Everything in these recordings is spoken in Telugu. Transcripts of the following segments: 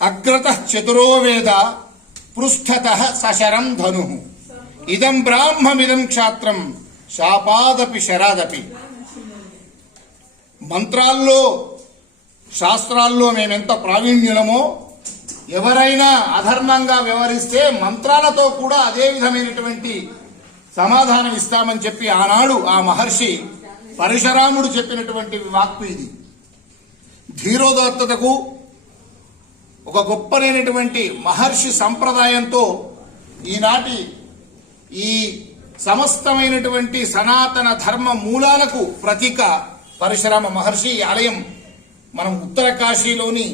అగ్రత చతురో వేద పృష్ఠత సశరం ధను. ఇదం బ్రాహ్మమిదం క్షాత్రం శాపాదపి శరాదపి. మంత్రాల్లో శాస్త్రాల్లో మేమెంత ప్రావీణ్యులమో ఎవరైనా అధర్మంగా వ్యవహరిస్తే మంత్రాలతో కూడా అదే విధమైనటువంటి సమాధానం ఇస్తామని చెప్పి ఆనాడు ఆ మహర్షి పరశురాముడు చెప్పినటువంటి వాక్కు ఇది. ధీరోదత్తతకు ఒక గొప్పనైనటువంటి మహర్షి సంప్రదాయంతో ఈనాటి ఈ సమస్తమైనటువంటి సనాతన ధర్మ మూలాలకు ప్రతీక పరశురామ మహర్షి ఆలయం మనం ఉత్తర కాశీలోని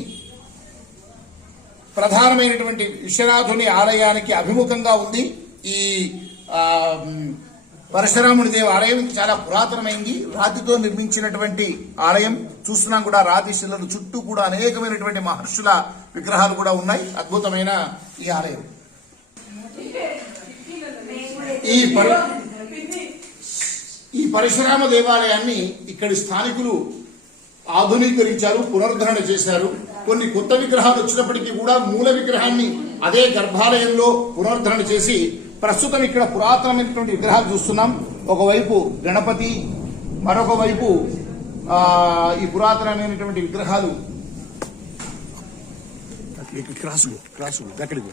ప్రధానమైనటువంటి విశ్వనాథుని ఆలయానికి అభిముఖంగా ఉంది. ఈ పరశురాముడి పరశురాముని దేవ ఆలయం చాలా పురాతనమైంది. రాతితో నిర్మించినటువంటి ఆలయం. చూస్తున్నాం కూడా రాతి శిలలు చుట్టూ కూడా అనేకమైనటువంటి మహర్షుల విగ్రహాలు కూడా ఉన్నాయి. అద్భుతమైన ఈ ఆలయం. ఈ ఈ పరశురామ దేవాలయాన్ని ఇక్కడి స్థానికులు ఆధునీకరించారు పునరుద్ధరణ చేశారు. కొన్ని కొత్త విగ్రహాలు వచ్చినప్పటికీ కూడా మూల విగ్రహాన్ని అదే గర్భాలయంలో పునరుద్ధరణ చేసి ప్రస్తుతం ఇక్కడ పురాతనమైనటువంటి విగ్రహాలు చూస్తున్నాం. ఒకవైపు గణపతి మరొక వైపు ఈ పురాతనమైనటువంటి విగ్రహాలు. క్రాసులు క్రాసులు ఎక్కడికి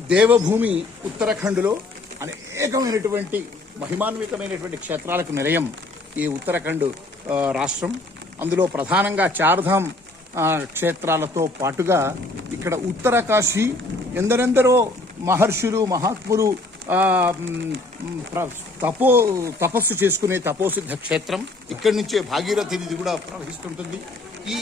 దేవభూమి ఉత్తరాఖండ్లో అనేకమైనటువంటి మహిమాన్వితమైనటువంటి క్షేత్రాలకు నిలయం ఈ ఉత్తరాఖండ్ రాష్ట్రం. అందులో ప్రధానంగా చార్ధామ్ ఆ, క్షేత్రాలతో పాటుగా ఇక్కడ ఉత్తరకాశీ ఎందరెందరో మహర్షులు మహాత్ములు తపో తపస్సు చేసుకునే తపోసిద్ధ క్షేత్రం. ఇక్కడి నుంచే భాగీరథి నది కూడా ప్రవహిస్తుంటుంది. ఈ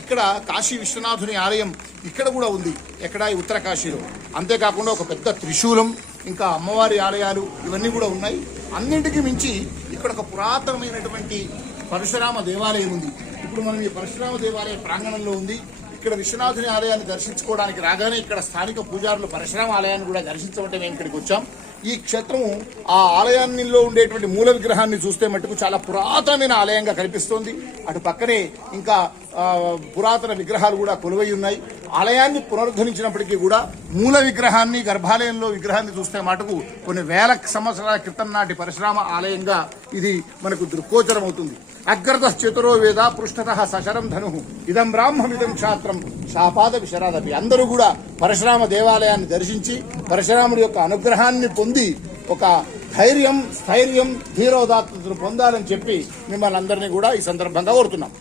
ఇక్కడ కాశీ విశ్వనాథుని ఆలయం ఇక్కడ కూడా ఉంది. ఎక్కడ? ఈ ఉత్తరకాశీలో. అంతేకాకుండా ఒక పెద్ద త్రిశూలం ఇంకా అమ్మవారి ఆలయాలు ఇవన్నీ కూడా ఉన్నాయి. అన్నింటికి మించి ఇక్కడ ఒక పురాతనమైనటువంటి పరశురామ దేవాలయం ఉంది. ఇప్పుడు మనం ఈ పరశురామ దేవాలయ ప్రాంగణంలో ఉంది. ఇక్కడ విశ్వనాథుని ఆలయాన్ని దర్శించుకోవడానికి రాగానే ఇక్కడ స్థానిక పూజారులు పరశురామ ఆలయాన్ని కూడా దర్శించమంటే మేము ఇక్కడికి వచ్చాం. ఈ క్షేత్రము ఆ ఆలయాన్నిలో ఉండేటువంటి మూల విగ్రహాన్ని చూస్తే మటుకు చాలా పురాతనమైన ఆలయంగా కనిపిస్తోంది. అటు పక్కనే ఇంకా పురాతన విగ్రహాలు కూడా కొలువై ఉన్నాయి. ఆలయాన్ని పునరుద్ధరించినప్పటికీ కూడా మూల విగ్రహాన్ని గర్భాలయంలో విగ్రహాన్ని చూస్తే మటుకు కొన్ని వేల సంవత్సరాల క్రితం నాటి పరశురామ ఆలయంగా ఇది మనకు దృక్కోచరం అవుతుంది. అగ్రత చతురో వేద పృష్ఠత సశరం ధను. ఇదం బ్రాహ్మమిదం క్షాత్రం. శాపాద విశరాదపి. అందరూ కూడా పరశురామ దేవాలయాన్ని దర్శించి పరశురాముడి యొక్క అనుగ్రహాన్ని పొంది ఒక ధైర్యం స్థైర్యం ధీరోదాత్తను పొందాలని చెప్పి మిమ్మల్ని అందరినీ కూడా ఈ సందర్భంగా కోరుతున్నాం.